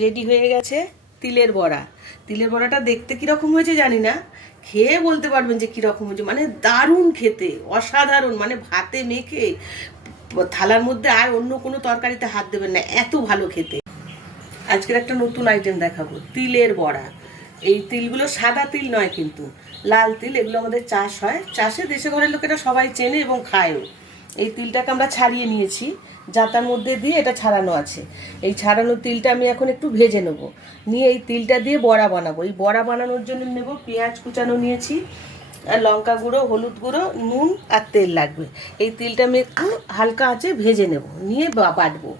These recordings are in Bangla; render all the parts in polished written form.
রেডি হয়ে গেছে তিলের বড়া। তিলের বড়াটা দেখতে কীরকম হয়েছে জানি না, খেয়ে বলতে পারবেন যে কীরকম হয়েছে। মানে দারুণ খেতে, অসাধারণ। মানে ভাতে মেখে থালার মধ্যে আর অন্য কোনো তরকারিতে হাত দেবেন না, এত ভালো খেতে। আজকের একটা নতুন আইটেম দেখাবো, তিলের বড়া। এই তিলগুলো সাদা তিল নয় কিন্তু, লাল তিল। এগুলো আমাদের চাষ হয়, চাষে দেশে ঘরের লোকেরা সবাই চেনে এবং খায়ও। এই তিলটাকে আমরা ছাড়িয়ে নিয়েছি, জাতার মধ্যে দিয়ে এটা ছাড়ানো আছে। এই ছাড়ানো তিলটা আমি এখন একটু ভেজে নেবো, নিয়ে এই তিলটা দিয়ে বড়া বানাবো। এই বড়া বানানোর জন্য নেব পেঁয়াজ কুচানো নিয়েছি, আর লঙ্কা গুঁড়ো, হলুদ গুঁড়ো, নুন আর তেল লাগবে। এই তিলটা আমি একটু হালকা আঁচে ভেজে নেব, নিয়ে বাটবো।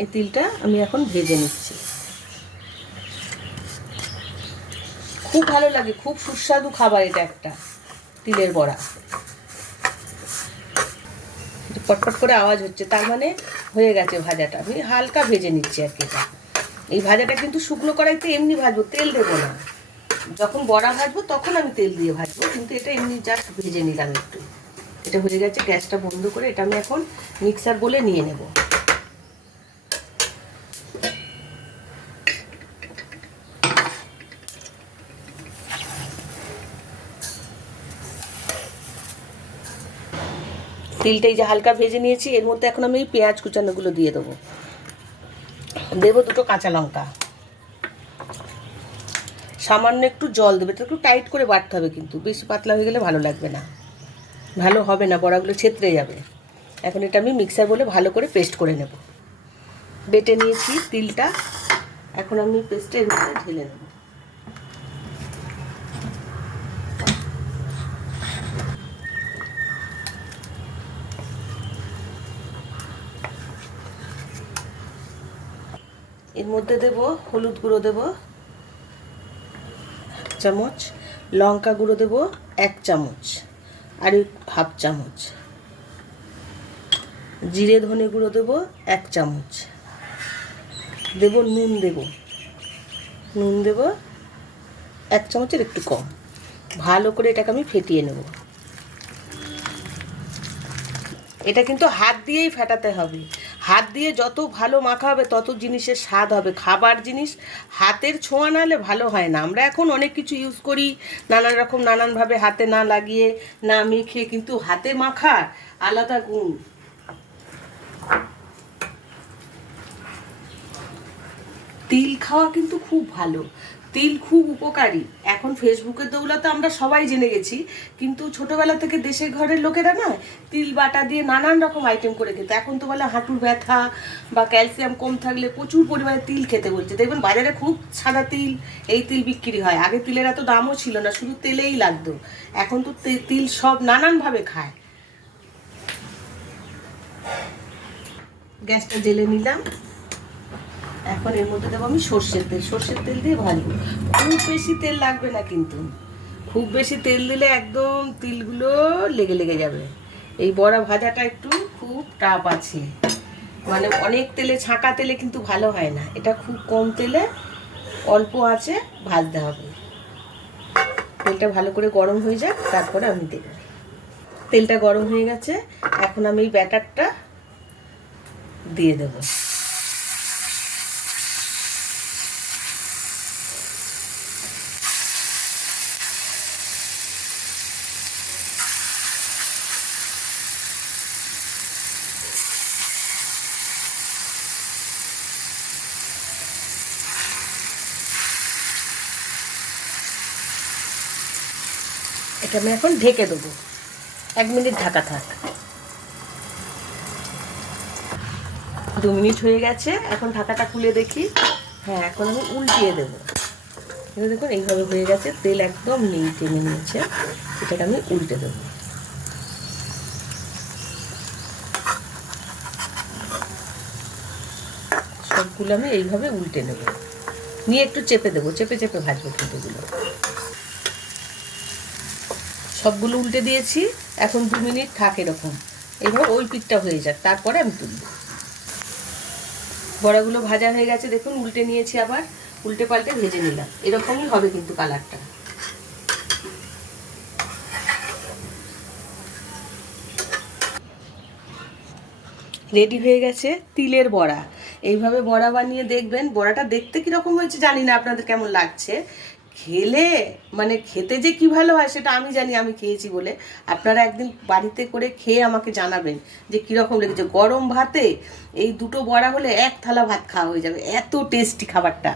এই তিলটা আমি এখন ভেজে নিচ্ছি। খুব ভালো লাগে, খুব সুস্বাদু খাবার এটা একটা, তিলের বড়া। পটপট করে আওয়াজ হচ্ছে, তার মানে হয়ে গেছে ভাজাটা। আমি হালকা ভেজে নিচ্ছি আর কি। এটা এই ভাজাটা কিন্তু শুকনো কড়াইতে এমনি ভাজবো, তেল দেবো না। যখন বড়া ভাজবো তখন আমি তেল দিয়ে ভাজবো, কিন্তু এটা এমনি জাস্ট ভেজে নিলাম একটু। এটা হয়ে গেছে, গ্যাসটা বন্ধ করে এটা আমি এখন মিক্সার বলে নিয়ে নেব। তিলটাই যে হালকা ভেজে নিয়েছি, এর মধ্যে এখন আমি পেঁয়াজ কুচানোগুলো দিয়ে দেবো। দেবো দুটো কাঁচা লঙ্কা, সামান্য একটু জল দেবে। তো একটু টাইট করে বাটতে হবে, কিন্তু বেশি পাতলা হয়ে গেলে ভালো লাগবে না, ভালো হবে না, বড়াগুলো ছেত্রে যাবে। এখন এটা আমি মিক্সার বলে ভালো করে পেস্ট করে নেব। বেটে নিয়েছি তিলটা, এখন আমি পেস্টটা এর মধ্যে ঢেলে নেব। এর মধ্যে দেব হলুদ গুঁড়ো, দেব 1 চামচ, লঙ্কা গুঁড়ো দেব 1 চামচ আর 1/2 চামচ, জিরে ধনে গুঁড়ো দেব 1 চামচ, দেব নুন, নুন দেব 1 চামচের একটু কম। ভালো করে এটাকে আমি ফেটিয়ে নেব। এটা কিন্তু হাত দিয়েই ফেটাতে হবে। হাত দিয়ে যত ভালো মাখা হবে তত জিনিসের স্বাদ হবে। খাবার জিনিস হাতের ছোঁয়া না হলে ভালো হয় না। আমরা এখন অনেক কিছু ইউজ করি, নানান রকম নানানভাবে হাতে না লাগিয়ে না মেখে, কিন্তু হাতে মাখা আলাদা গুণ। তিল খাওয়া কিন্তু খুব ভালো, তিল খুব উপকারী। এখন ফেসবুকের দৌলতে আমরা সবাই জেনে গেছি, কিন্তু ছোটবেলা থেকে দেশের ঘরের লোকেরা না তিল বাটা দিয়ে নানান রকম আইটেম করে খেতে। এখন তো বলে হাঁটুর ব্যথা বা ক্যালসিয়াম কম থাকলে প্রচুর পরিমাণে তিল খেতে বলছে। দেখবেন বাজারে খুব সাদা তিল, এই তিল বিক্রি হয়। আগে তিলের এত দামও ছিল না, শুধু তেলেই লাগতো। এখন তো তিল সব নানানভাবে খায়। গ্যাসটা জ্বেলে নিলাম, এখন এর মধ্যে দেবো আমি সর্ষের তেল। সর্ষের তেল দিয়ে ভাজবো। খুব বেশি তেল লাগবে না কিন্তু, খুব বেশি তেল দিলে একদম তিলগুলো লেগে লেগে যাবে। এই বড়া ভাজাটা একটু খুব টাফ আছে, মানে অনেক তেলে, ছাঁকা তেলে কিন্তু ভালো হয় না। এটা খুব কম তেলে অল্প আছে ভাজতে হবে। তেলটা ভালো করে গরম হয়ে যাক, তারপরে আমি দেব। তেলটা গরম হয়ে গেছে, এখন আমি এই ব্যাটারটা দিয়ে দেবো। এটা আমি এখন ঢেকে দেবো, 1 মিনিট ঢাকা থাক। 2 মিনিট হয়ে গেছে, এখন ঢাকাটা খুলে দেখি। হ্যাঁ, এখন আমি উল্টিয়ে দেবো। দেখুন এইভাবে হয়ে গেছে, তেল একদম নেই, টেনে নিয়েছে। এটাকে আমি উল্টে দেবো। সবগুলো আমি এইভাবে উল্টে নেব, নিয়ে একটু চেপে দেবো, চেপে চেপে ভাজবো কিন্তু এগুলো। সবগুলো উল্টে দিয়েছি, এখন 2 মিনিট থাক এরকম। এবার ওই পিঠটা হয়ে যাক, তারপরে আমি তুলব। বড়াগুলো ভাজা হয়ে গেছে, দেখুন উল্টে নিয়েছি, আবার উল্টে পাল্টে ভেজে নিলাম। এরকমই হবে কিন্তু কালারটা। রেডি হয়ে গেছে তিলের বড়া। এইভাবে বড়া বানিয়ে দেখবেন। বড়াটা দেখতে কীরকম হয়েছে জানি না আপনাদের কেমন লাগছে, খেলে মানে খেতে যে কী ভালো হয় সেটা আমি জানি, আমি খেয়েছি বলে। আপনারা একদিন বাড়িতে করে খেয়ে আমাকে জানাবেন যে কীরকম লেগেছে। গরম ভাতে এই দুটো বড়া হলে এক থালা ভাত খাওয়া হয়ে যাবে, এত টেস্টি খাবারটা।